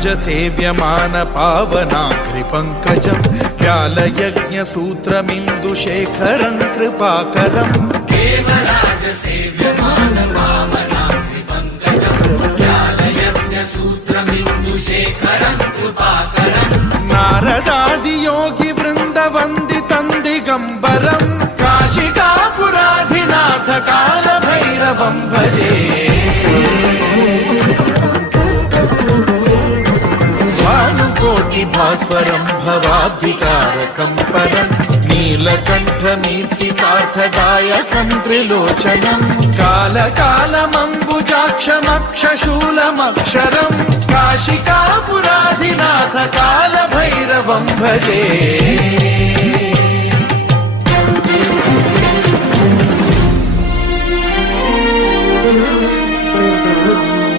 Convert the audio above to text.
सेव्यमान पावनाग्रिपङ्कजं व्यालयज्ञसूत्रमिन्दुशेखरं कृपाकरम् देवराज सेव्यमान पावनाग्रिपङ्कजं व्यालयज्ञसूत्रमिन्दुशेखरं कृपाकरम् नारदादियोगि वृन्दवन्दितं दिगम्बरं काशिकापुराधिनाथ कालभैरवं भजे भास्वरं भवाब्धिकारकं परं नीलकण्ठमीप्सितार्थदायकं त्रिलोचनं कालकालमम्बुजाक्षमक्षशूलमक्षरं काशिकापुराधिनाथ कालभैरवं भजे।